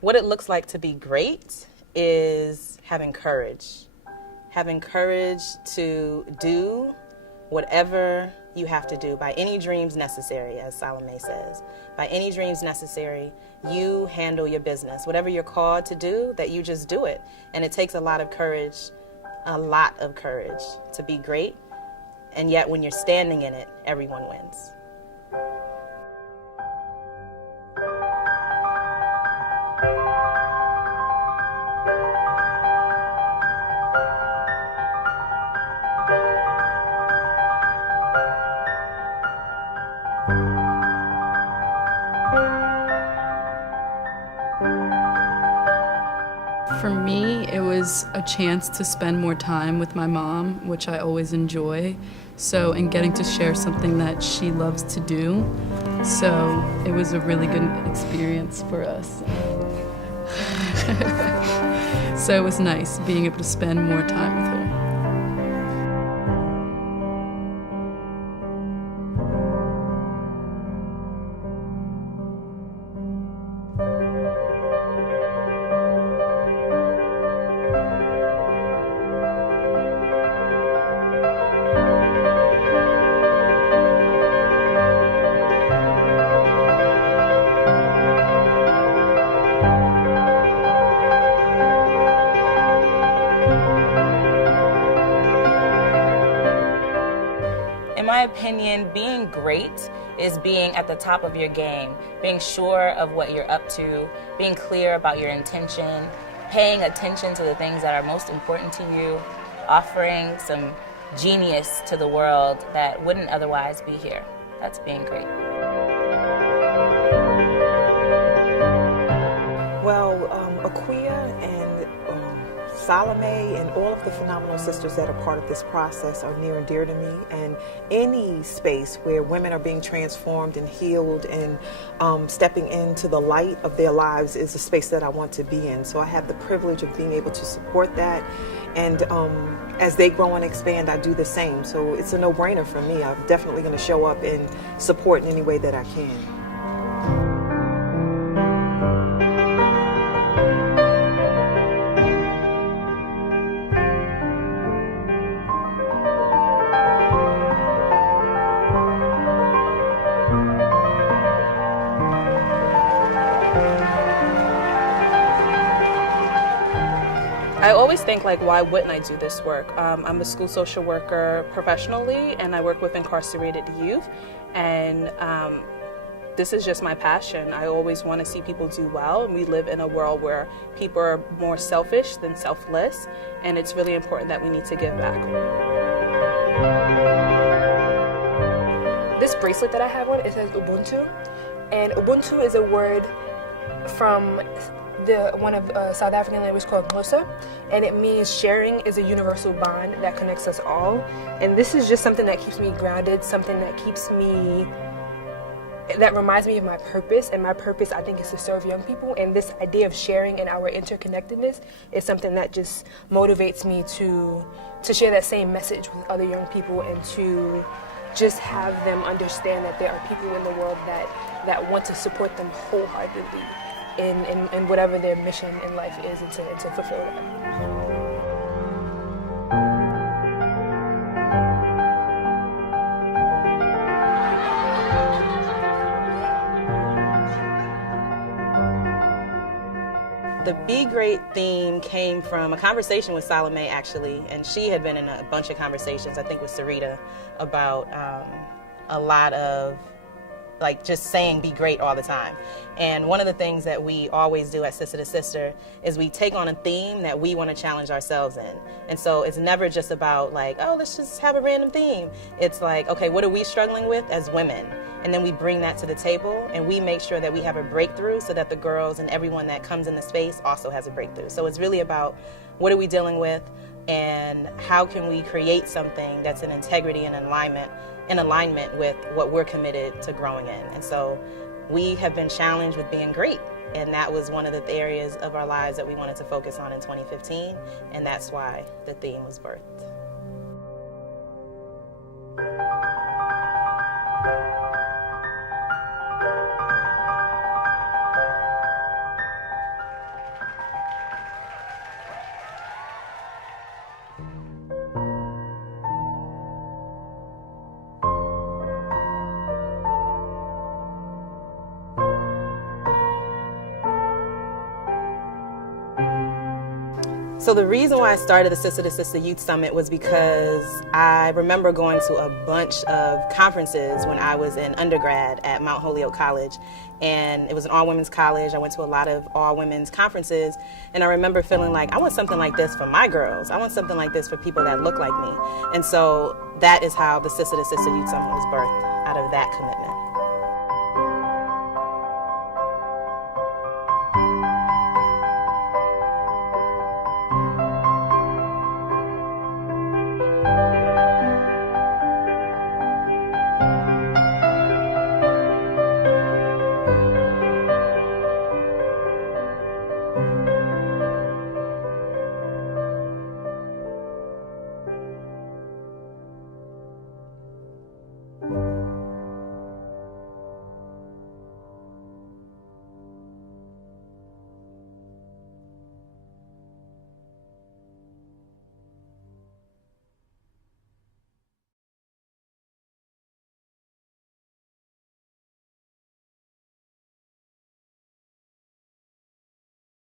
What it looks like to be great is having courage. Having courage to do whatever you have to do by any dreams necessary, as Salome says. By any dreams necessary, you handle your business. Whatever you're called to do, that you just do it. And it takes a lot of courage to be great. And yet when you're standing in it, everyone wins. For me, it was a chance to spend more time with my mom, which I always enjoy. So, and getting to share something that she loves to do. So, it was a really good experience for us. So, it was nice being able to spend more time with her. In my opinion, being great is being at the top of your game, being sure of what you're up to, being clear about your intention, paying attention to the things that are most important to you, offering some genius to the world that wouldn't otherwise be here. That's being great. Well, Aquia and Salome and all of the phenomenal sisters that are part of this process are near and dear to me. And any space where women are being transformed and healed and stepping into the light of their lives is a space that I want to be in. So I have the privilege of being able to support that. And as they grow and expand, I do the same. So it's a no-brainer for me. I'm definitely going to show up and support in any way that I can. I always think, like, why wouldn't I do this work? I'm a school social worker professionally, and I work with incarcerated youth, and this is just my passion. I always want to see people do well, and we live in a world where people are more selfish than selfless, and it's really important that we need to give back. This bracelet that I have on, it says Ubuntu, and Ubuntu is a word from one of South African language called Musa, and it means sharing is a universal bond that connects us all. And this is just something that keeps me grounded, something that reminds me of my purpose, and my purpose, I think, is to serve young people. And this idea of sharing and our interconnectedness is something that just motivates me to share that same message with other young people, and to just have them understand that there are people in the world that want to support them wholeheartedly in whatever their mission in life is, and to fulfill that. The Be Great theme came from a conversation with Salome, actually, and she had been in a bunch of conversations, I think with Sarita, about a lot of like just saying be great all the time. And one of the things that we always do at Sister to Sister is we take on a theme that we want to challenge ourselves in. And so it's never just about like, oh, let's just have a random theme. It's like, okay, what are we struggling with as women? And then we bring that to the table, and we make sure that we have a breakthrough so that the girls and everyone that comes in the space also has a breakthrough. So it's really about what are we dealing with, and how can we create something that's in integrity and in alignment with what we're committed to growing in. And so we have been challenged with being great, and that was one of the areas of our lives that we wanted to focus on in 2015, and that's why the theme was birthed. So the reason why I started the Sister to Sister Youth Summit was because I remember going to a bunch of conferences when I was in undergrad at Mount Holyoke College. And it was an all-women's college. I went to a lot of all-women's conferences. And I remember feeling like, I want something like this for my girls. I want something like this for people that look like me. And so that is how the Sister to Sister Youth Summit was birthed, out of that commitment.